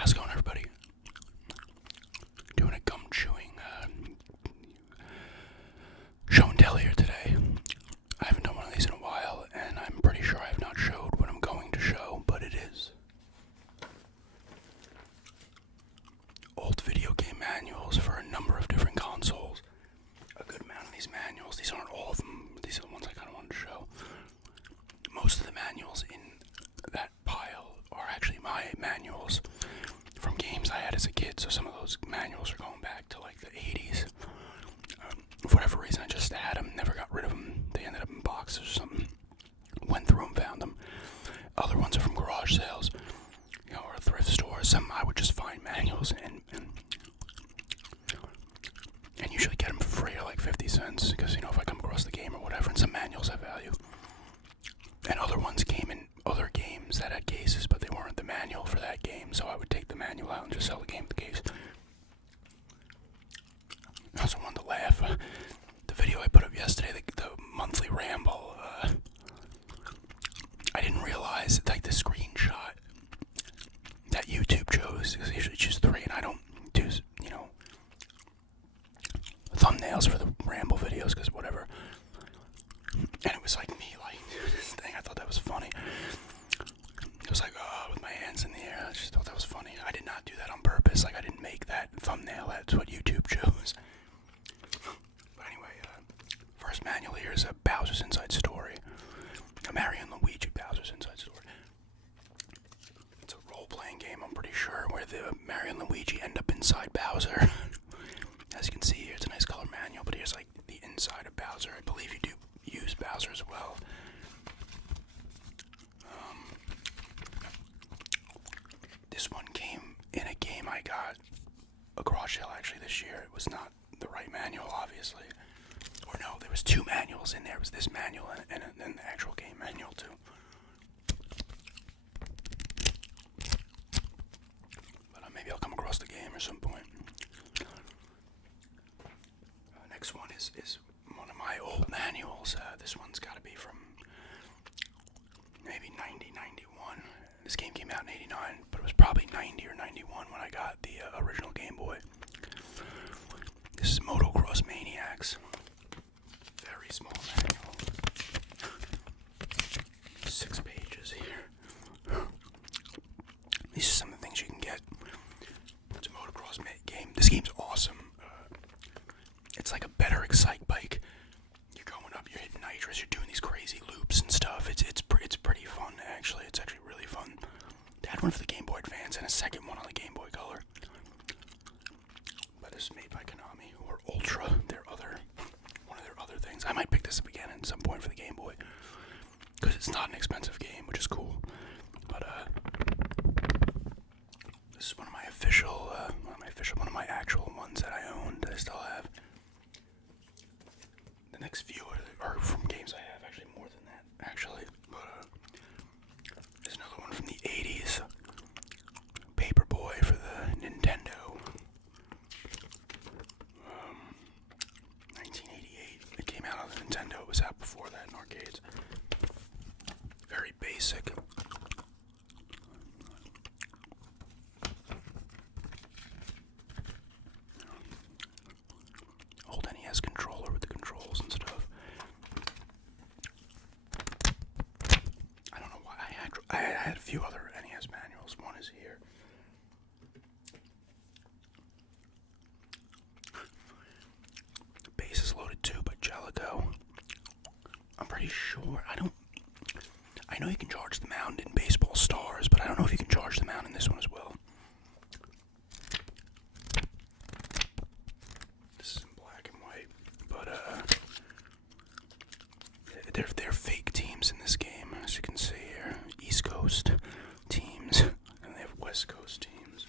How's it going, everybody? Doing a gum chewing show and tell here today. I haven't done one of these in a while, and I'm pretty sure I have not showed what I'm going to show, but it is old video game manuals for a number of different consoles. A good amount of these manuals, these aren't all of them, but these are the ones I kind of wanted to show. Most of the manuals in that pile are actually my manuals from games I had as a kid, so some of those manuals are going back to like the 80s. For whatever reason, I just had them, never got rid of them. They ended up in boxes or something. Went through them, found them. Other ones are from garage sales, or thrift stores. Some I would just find manuals and usually get them for free, or like 50 cents, because if I come across the game or whatever, and some manuals have value. And other ones came in other games that had cases, but they weren't the manual for that game, so I would take the manual out and just sell the game with the case. I also wanted to laugh. The video I put up yesterday, the monthly ramble, I didn't realize, like, the screenshot that YouTube chose, because they usually choose 3, and I don't do, thumbnails for the ramble videos, because whatever. And it was like me, like, doing this thing. I thought that was funny. It was like, with my hands in the air. I just thought that was funny. I did not do that on purpose. Like, I didn't make that thumbnail. That's what YouTube chose. But anyway, first manual here is a Bowser's Inside Story. A Mario and Luigi Bowser's Inside Story. It's a role-playing game, I'm pretty sure, where the Mario and Luigi end up inside Bowser. As you can see here, it's a nice color manual, but here's like the inside of Bowser. I believe you do use Bowser as well. This one came in a game I got a garage sale actually this year. It was not the right manual, obviously. Or no, there was 2 manuals in there. It was this manual and then the actual game manual too. But maybe I'll come across the game at some point. Next one is one of my old manuals. This one's got to be from maybe 90, 91. This game came out in 89, but it was probably 90 or 91 when I got the original Game Boy. This is Motocross Maniacs. Very small manual. 6 pages here. These are some of the things you can get. It's a motocross game. This game's awesome. It's like a better Excite bike. You're going up, you're hitting nitrous, you're doing these crazy loops and stuff. It's pretty fun, actually. It's actually really fun. They had one for the Game Boy Advance and a second one on the Game Boy Color. But this is made by Konami, or Ultra, one of their other things. I might pick this up again at some point for the Game Boy, because it's not an expensive game, which is cool. But this is one of my actual ones that I own, that I still have. The next few are from games I have, actually more than that, actually. But there's another one from the 80s. Paperboy for the Nintendo. 1988. It came out on the Nintendo. It was out before that in arcades. Very basic. Old NES controller with the controls and stuff. I don't know why I had a few other NES manuals. One is here. Base is Loaded 2 by Jellico. I'm pretty sure. I know you can charge the mound in Baseball Stars, but I don't know if you can charge the mound in this one as well. This is in black and white, but they're fake teams in this game, as you can see here. East Coast teams, and they have West Coast teams.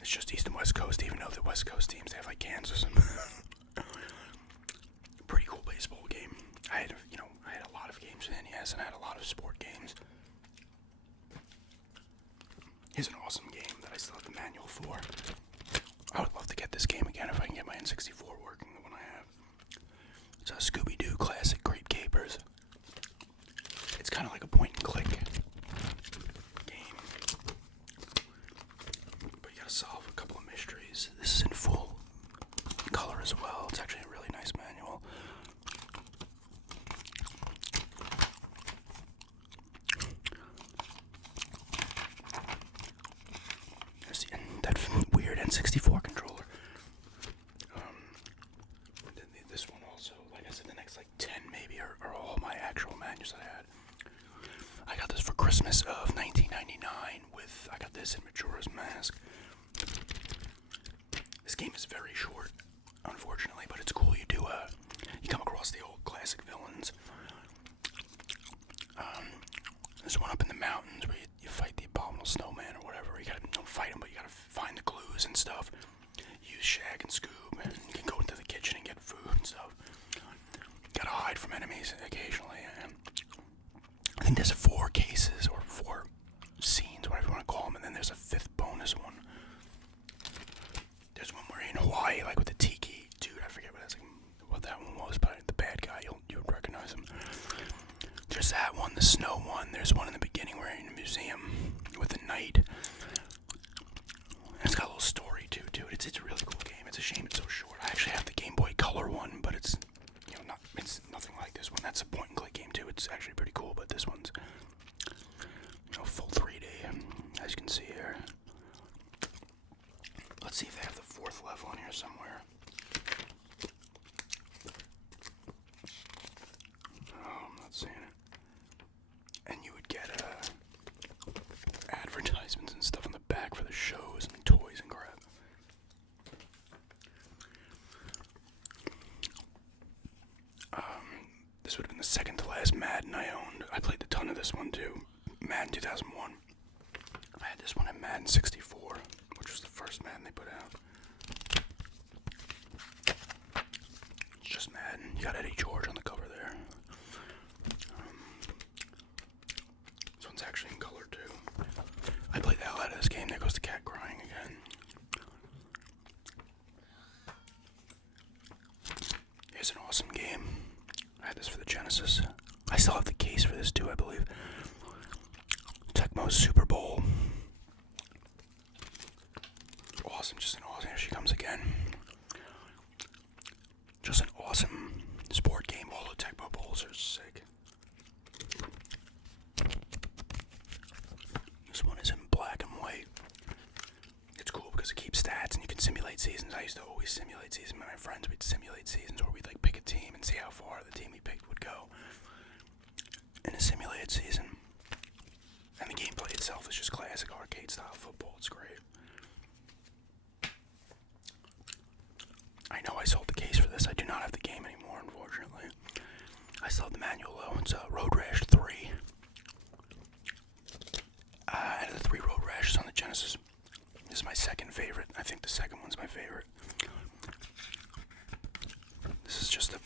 It's just East and West Coast, even though the West Coast teams, they have like Kansas and pretty cool baseball game. I had a lot of games with NES, and I had a lot of sport games. Here's an awesome game that I still have the manual for. I would love to get this game again if I can get my N64 working, the one I have. It's a Scooby-Doo classic Grape Capers. N64 controller. This one also, like I said, the next like 10 maybe are all my actual menus that I had. I got this for Christmas of 1999 I got this in Majora's Mask. This game is very short, unfortunately, but it's cool. You come across the old classic villains. There's one up in the mountains where you fight the abominable snowman or whatever. You don't fight him, but you gotta find the clues and stuff. Use Shag and Scoob, and you can go into the kitchen and get food and stuff. Gotta hide from enemies occasionally. And I think there's 4 cases or 4 scenes, whatever you want to call them, and then there's a 5th bonus one. There's one where you're in Hawaii, like with the tiki dude. I forget what that one was, but the bad guy, you would recognize him. There's that one, the snow one. There's one in the beginning where you're in a museum with a knight. And it's got a little story too, dude. It's a really cool game. It's a shame it's so short. I actually have the Game Boy Color one, but it's it's nothing like this one. That's a point and click game too. It's actually pretty cool, but this one's full 3D, as you can see here. Let's see if they have the 4th level in here somewhere. Oh, I'm not seeing it. And you would get advertisements and stuff on the back for the shows and toys and crap. This would have been the second to last Madden I owned. I played a ton of this one too. Madden 2001. I had this one in Madden 64, which was the first Madden they put out. It's just Madden. You got Eddie George on the cover there. This one's actually in color too. I played the hell out of this game. There goes the cat crying again. Here's an awesome game. I had this for the Genesis. I still have the case for this too, I believe. Tecmo's Super Bowl. Awesome, just an awesome. Here she comes again. Just an awesome sport game. All the Tecmo Bowls are sick. This one is in black and white. It's cool because it keeps stats and you can simulate seasons. I used to always simulate seasons with my friends. We'd simulate seasons where we'd like pick a team and see how far the team we picked would go in a simulated season. And the gameplay itself is just classic arcade style football. It's great. I know I sold the case for this. I do not have the game anymore, unfortunately. I still have the manual though. It's Road Rash 3. Out of the 3 Road Rashes on the Genesis, this is my second favorite. I think the second one's my favorite. This is just a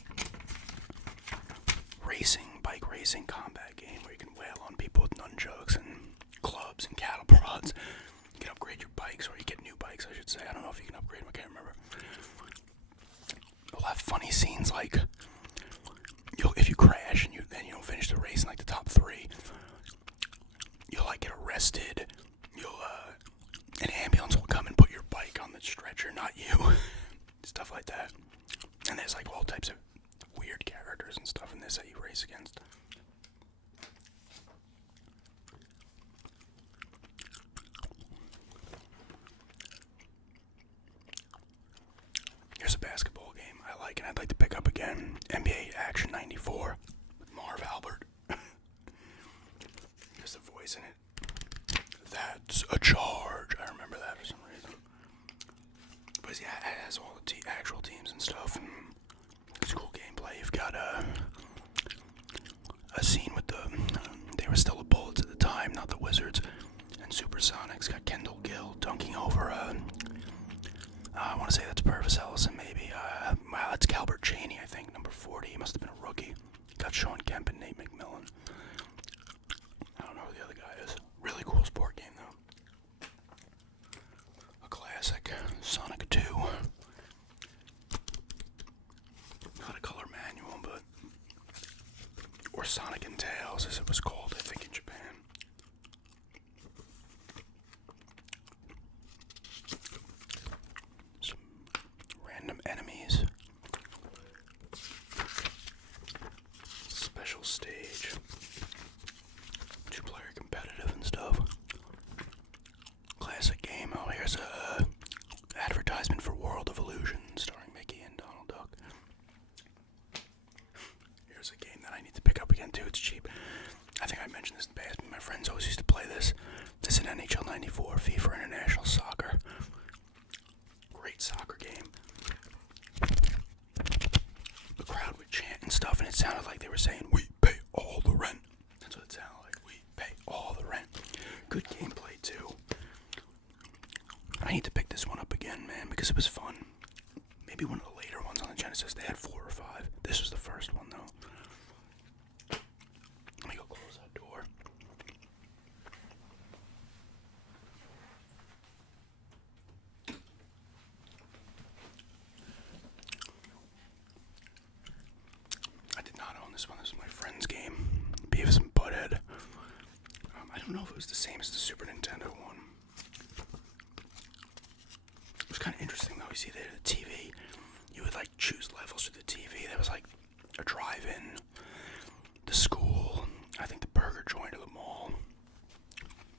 bike racing combat game where you can wail on people with nunchucks and clubs and cattle prods. You can upgrade your bikes, or you get new bikes, I should say. I don't know if you can upgrade them, I can't remember. You'll have funny scenes like, if you crash and then you don't finish the race in like the top 3, you'll like get arrested. An ambulance will come and put your bike on the stretcher, not you. Stuff like that. And there's like all types of weird characters and stuff in this that you race against. Here's a basketball game I like and I'd like to pick up again. NBA Action 94 with Marv Albert. There's the voice in it. That's a charge. I remember that for some reason. But yeah, it has all the actual teams and stuff. And it's cool gameplay. You've got a scene with they were still the Bullets at the time, not the Wizards. And Supersonics got Kendall Gill dunking over I want to say that's Purvis Ellison, maybe. Wow, that's Calbert Cheney, I think, number 40. He must have been a rookie. Got Sean Kemp and Nate McMillan. I don't know who the other guy is. Really cool sport game, though. A classic. Sonic 2. Not a color manual, but... Or Sonic and Tails, as it was called, I think, in Japan. Some random enemies. Special stage. 2-player competitive and stuff. Classic game. Oh, here's too. It's cheap. I think I mentioned this in the past, but my friends always used to play this. This is an NHL 94, FIFA International Soccer. Great soccer game. The crowd would chant and stuff, and it sounded like they were saying, "We pay all the rent." That's what it sounded like. We pay all the rent. Good gameplay too. I need to pick this one up again, man, because it was fun. Maybe one of the later ones on the Genesis. They had 4 or 5. This was the first one, though. Let me go close that door. I did not own this one. This was my friend's game. Beavis and Butthead. I don't know if it was the same as the Super Nintendo one. It was kind of interesting, though. You see there, the TV. You would, like, choose levels for the TV. There was, like, a drive-in, the school, I think the burger joint or the mall.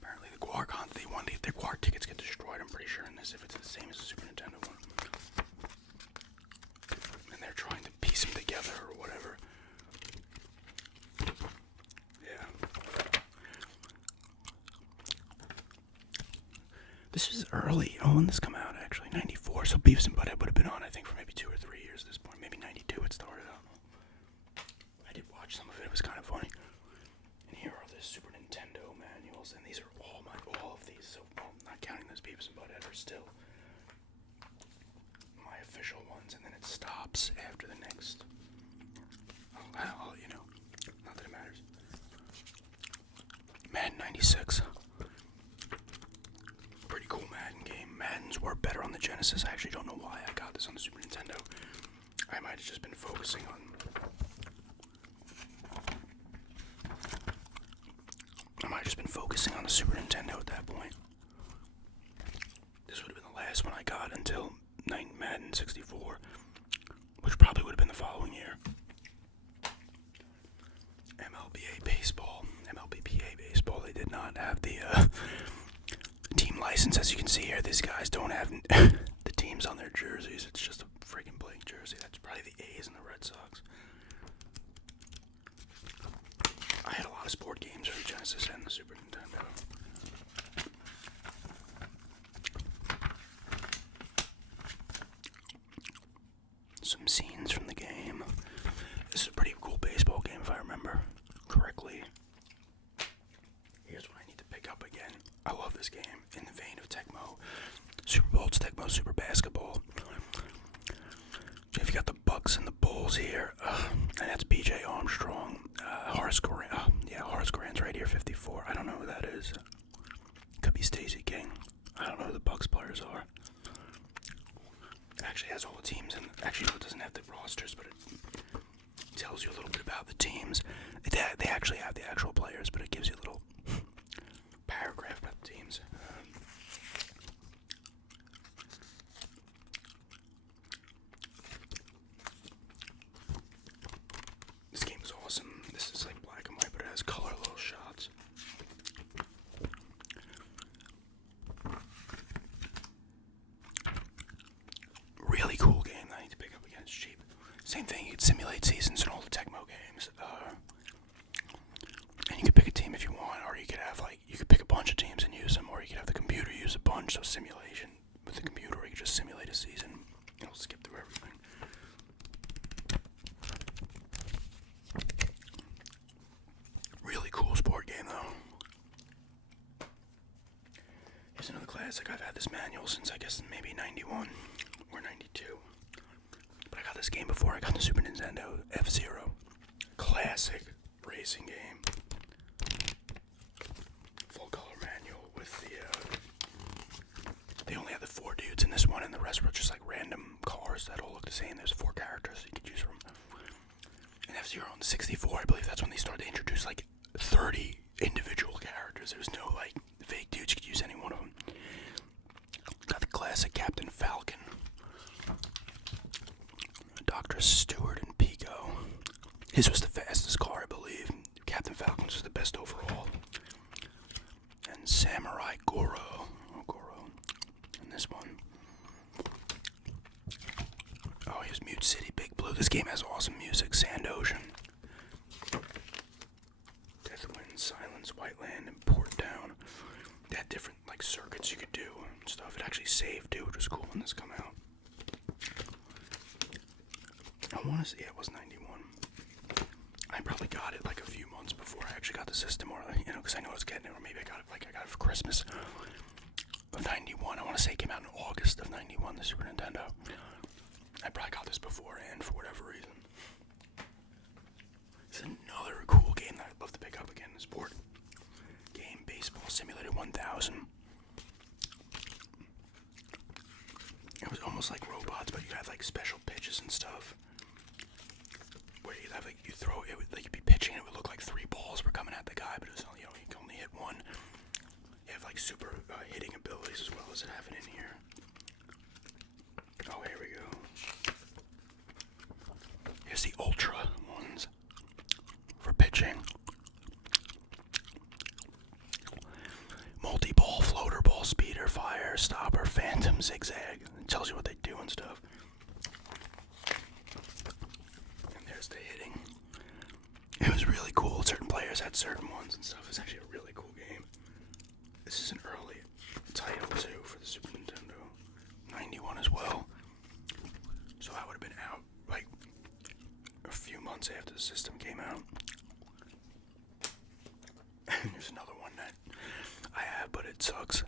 Apparently the Guar con, they wanted to get their Guar tickets get destroyed, I'm pretty sure, in this, if it's the same as the Super Nintendo one. And they're trying to piece them together or whatever. Yeah. This is early. Oh, when did this come out, actually? 94. So Beavis and Butthead would have been on, I think, for maybe 2 or 3 years at this point. Maybe 92 it started out. I did watch some of it. It was kind of funny. And here are the Super Nintendo manuals, and these are all of these. So, well, not counting those Beavis and Butthead, are still my official ones. And then it stops after the next. Well, you know, not that it matters. Madden 96. Pretty cool Madden game. Maddens were better on the Genesis. I actually don't know why I got this on the Super Nintendo. I might have just been focusing on the Super Nintendo at that point. This would have been the last one I got until Madden 64, which probably would have been the following year. MLBPA baseball. They did not have the team license. As you can see here, these guys don't have the teams on their jerseys. It's just a freaking blank jersey. That's probably the A's and the Red Sox. I had a lot of sport games for the Genesis and the Super Nintendo. Some scenes from the game. This is a pretty cool baseball game if I remember correctly. Here's what I need to pick up again. I love this game. In the vein of Tecmo. Super Bowls, Tecmo Super Basketball. So you've got the Bucks and the Bulls here. And that's B.J. Armstrong. Horace Grant's right here, 54. I don't know who that is. Could be Stacey King. I don't know who the Bucks players are. It actually has all the teams, and actually no, it doesn't have the rosters, but it tells you a little bit about the teams. They actually have the actual players, but it gives you a little paragraph about the teams. This game is awesome. This is like black and white, but it has color little shots. Really cool game that I need to pick up again. It's cheap. Same thing, you can simulate seasons in all the Tecmo games. And you can pick a team if you want, or you could have you could pick a bunch of teams and use them, or you could have the computer use a bunch. So simulation with the computer, you could just simulate a season. It'll skip through everything. Really cool sport game though. Here's another classic. I've had this manual since I guess maybe 91 or 92. But I got this game before I got the Super Nintendo. F-Zero. Classic racing game. Full color manual with they only had the 4 dudes in this one, and the rest were just like random cars that all look the same. There's 4 characters you could choose from. And F-Zero on the 64, I believe that's when they started to introduce like 30 individual characters. There was no like fake dudes, you could use any one of them. Got the classic Captain Falcon. Dr. Stewart and Pico. His was the fastest car, I believe. Captain Falcon's was the best overall. And Samurai Goro. Oh, Goro. And this one. Oh, here's Mute City, Big Blue. This game has awesome music. Sand Ocean. save too, which was cool when this come out. I want to say it was 91. I probably got it like a few months before I actually got the system, or because I know I was getting it, or maybe I got it for Christmas of 91. I want to say it came out in August of 91, the Super Nintendo. I probably got this beforehand for whatever reason. It's another cool game that I'd love to pick up again, this board game, Baseball Simulator 1000. It was almost like robots, but you had like special pitches and stuff. Where you'd have you throw it, you'd be pitching, and it would look like 3 balls were coming at the guy, but it was only, you can only hit one. You have like super hitting abilities as well as it having in here. Oh, here we go. Here's the Ultra ones for pitching. Multi-ball, floater ball, speeder, fire, stopper, phantom, zigzag. It tells you what they do and stuff. And there's the hitting. It was really cool. Certain players had certain ones and stuff. It was actually a really cool game. This is an early title too for the Super Nintendo. 91 as well. So that would have been out like a few months after the system came out. There's another one that I have, but it sucks.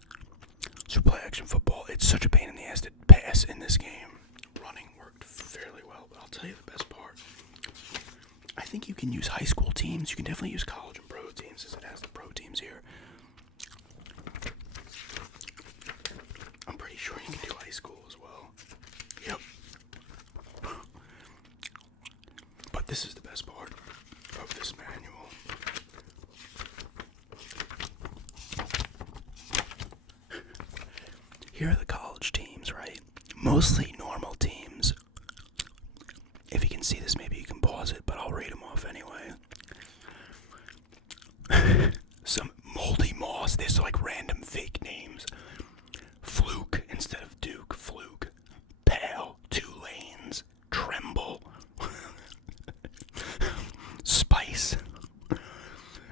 Super Play Action Football. It's such a pain in the ass to pass in this game. Running worked fairly well, but I'll tell you the best part. I think you can use high school teams. You can definitely use college and pro teams, as it has the pro teams here. I'm pretty sure you can do high school as well. Yep. But this is the best part of this manual. Here are the college teams, right? Mostly normal teams. If you can see this, maybe you can pause it, but I'll read them off anyway. Some Moldy Moss. There's like random fake names. Fluke instead of Duke. Fluke. Pale. Tulanes. Tremble. Spice.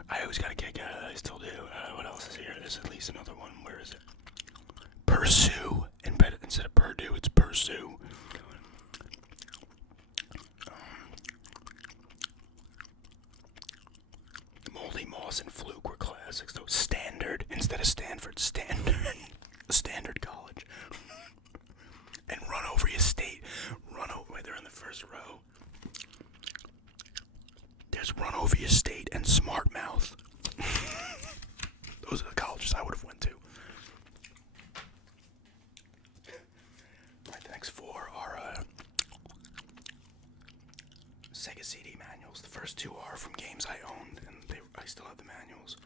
I always got a kick out of that. I still do. What else is here? There's at least another one. Where is it? Pursue. Instead of Purdue, it's Pursue. Moldy Moss and Fluke were classics, though. Standard instead of Stanford. Standard College. And Run Over Your State. They're in the first row. There's Run Over Your State and Smart Mouth. Those are the colleges I would have went to. Alright, the next 4 are Sega CD manuals. The first 2 are from games I owned, and I still have the manuals.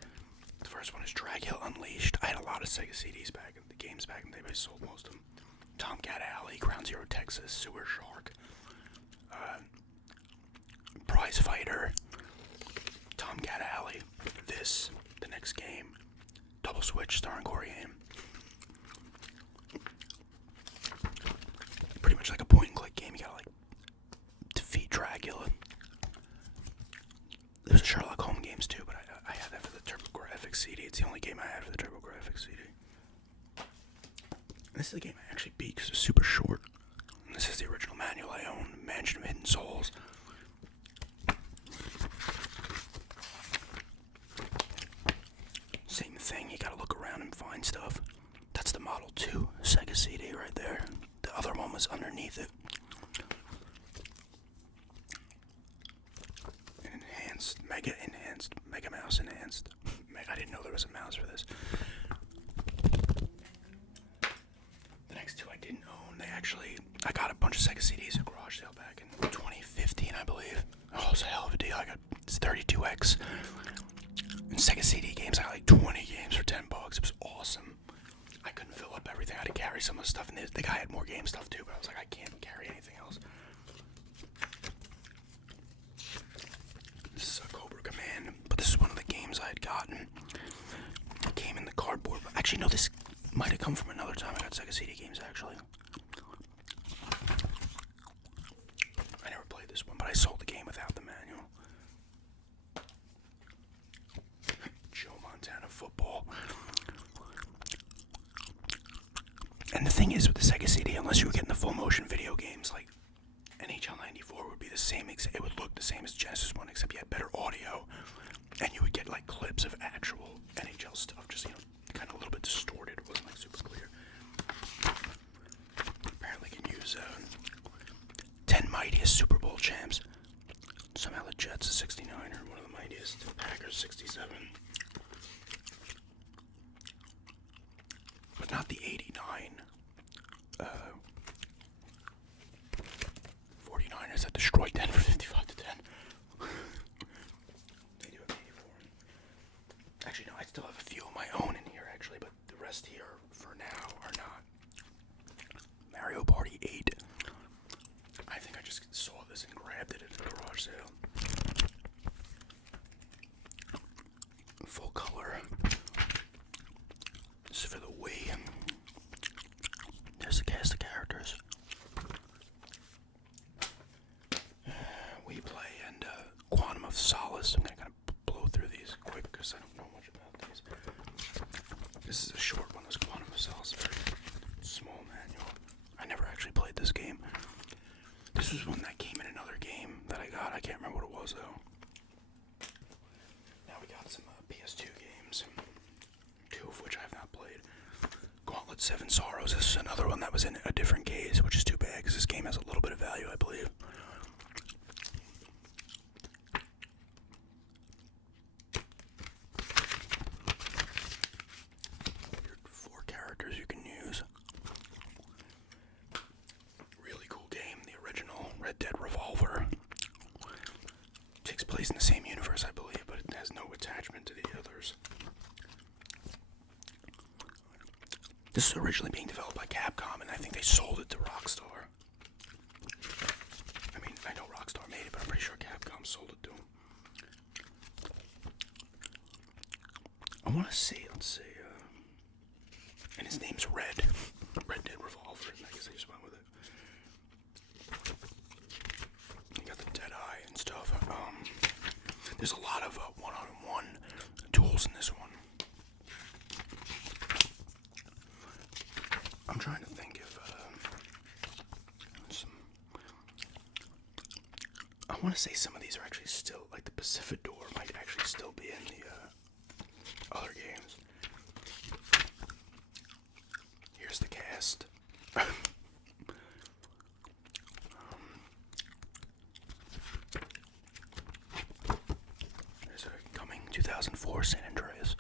The first one is Dragula Unleashed. I had a lot of Sega CDs back in the games back in the day, but I sold most of them. Tomcat Alley, Ground Zero Texas, Sewer Shark, Prize Fighter, Tomcat Alley, the next game, Double Switch starring Corey Haim. Pretty much like a point and click game. You gotta like defeat Dracula. There's a Sherlock Holmes games too, but I had that for the TurboGrafx CD. It's the only game I had for the TurboGrafx CD. This is the game I actually beat because it was super short. And this is the original manual I own, Mansion of Hidden Souls. Same thing, you gotta look around and find stuff. That's the Model 2 Sega CD right there. The other one was underneath it. Mega Mouse Enhanced. I didn't know there was a mouse for this. The next 2 I didn't own. I got a bunch of Sega CDs at garage sale back in 2015, I believe. Oh, it's a hell of a deal. It's 32X. In Sega CD games, I got like 20 games for $10. It was awesome. I couldn't fill up everything. I had to carry some of the stuff, and the guy had more game stuff too, but I was like, I can't carry anything else. This is a Cobra Command, but this is one of the games I had gotten. It came in the cardboard. Actually, no, this might have come from another time I got Sega CD games, actually. I never played this one, but I sold the game without the manual. Joe Montana Football. And the thing is with the Sega CD, unless you were getting the full motion video games, like NHL 94 would be the same. It would look the same as Genesis one, except you had better audio, and you would get like clips of actual NHL stuff, just kind of a little bit distorted. It wasn't like super clear. Apparently, can use 10 mightiest Super Bowl champs. Somehow the Jets is 69 or one of the mightiest. Packers 67. But not the 89. 49ers that destroyed Denver 55 to 10. They do have 84. Actually, no, I still have a few of my own in here, actually, but the rest here for now are not. Mario Party 8. I think I just saw this and grabbed it at the garage sale. Full color. This is for the Wii. There's the cast of characters. We play and Quantum of Solace. I'm gonna kind of blow through these quick because I don't know much about these. This is a short one. This Quantum of Solace, very small manual. I never actually played this game. This was one that came in another game that I got. I can't remember what it was though. Now we got some PS2 games, 2 of which I have not played. Gauntlet 7 Sorrows. This is another one that was in a different case, which is too bad because this game has a little bit of value, I believe. Your 4 characters you can use. Really cool game. The original Red Dead Revolver. Takes place in the same universe, I believe, but it has no attachment to the others. This is originally being developed by Capcom, and I think they sold it to Rockstar. I mean, I know Rockstar made it, but I'm pretty sure Capcom sold it to them. I want to see, let's see, and his name's Red Dead Revolver, and I guess I just went with it. You got the Deadeye and stuff. There's a lot of one-on-one duels in this one. I'm trying to think if I want to say some of these are actually still, like the Pacificador might actually still be in the other games. Here's the cast. There's a coming 2004 San Andreas.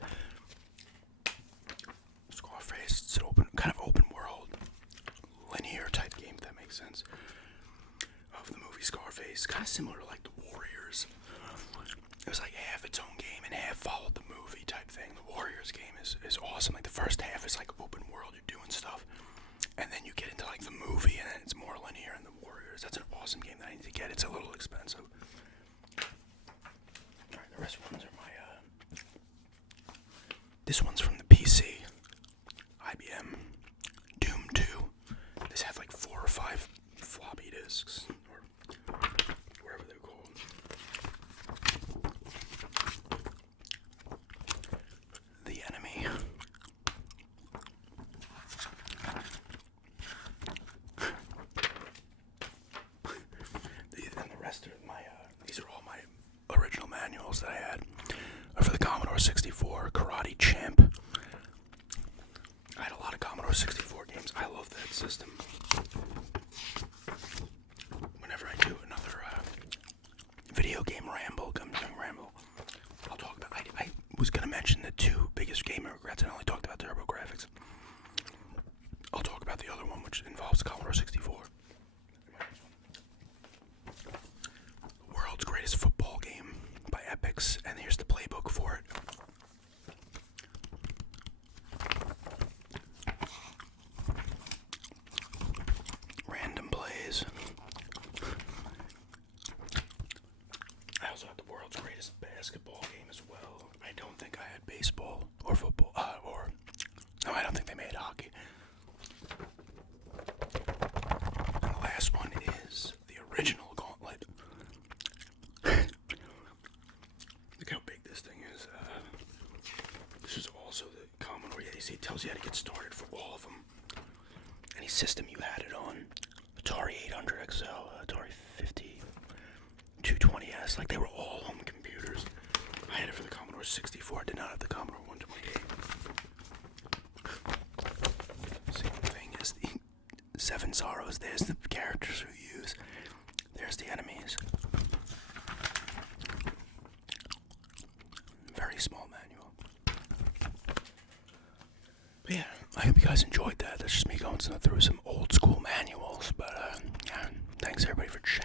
Scarface. It's an kind of open world, linear type game, if that makes sense. Of the movie Scarface, kind of similar to like the Warriors. It was like half its own game and half followed the movie type thing. The Warriors game is awesome. Like the first half is like open world, you're doing stuff, and then you get into like the movie and then it's more linear in the Warriors. That's an awesome game that I need to get. It's a little expensive. Alright, the rest ones are my this one's from the PC. IBM Doom 2. This had like 4 or 5 floppy disks, or whatever they're called. The Enemy. And the rest of my, these are all my original manuals that I had. For the Commodore 64, Karate Champ. I had a lot of Commodore 64 games. I love that system. Whenever I do another video game ramble, I'll talk about. I was gonna mention the 2 biggest game regrets, and I only talked about TurboGrafx. I'll talk about the other one, which involves Commodore 64. The world's greatest football game by Epix, and here's the playbook for it. Random plays. I also had the world's greatest basketball game as well. I don't think I had baseball or football, no, I don't think they made hockey. And the last one is the original Gauntlet. Look how big this thing is. This is also the Commodore. Yeah, you see, it tells you how to get started for all of them. And he system you had it on. Atari 800 XL, Atari 50, 220S, like they were all home computers. I had it for the Commodore 64, I did not have the Commodore 128. Same thing as the Seven Sorrows, there's the characters we use, there's the enemies. Very small manual. But yeah, I hope you guys enjoyed that. That's just me going through some old school manuals. But yeah, thanks everybody for checking.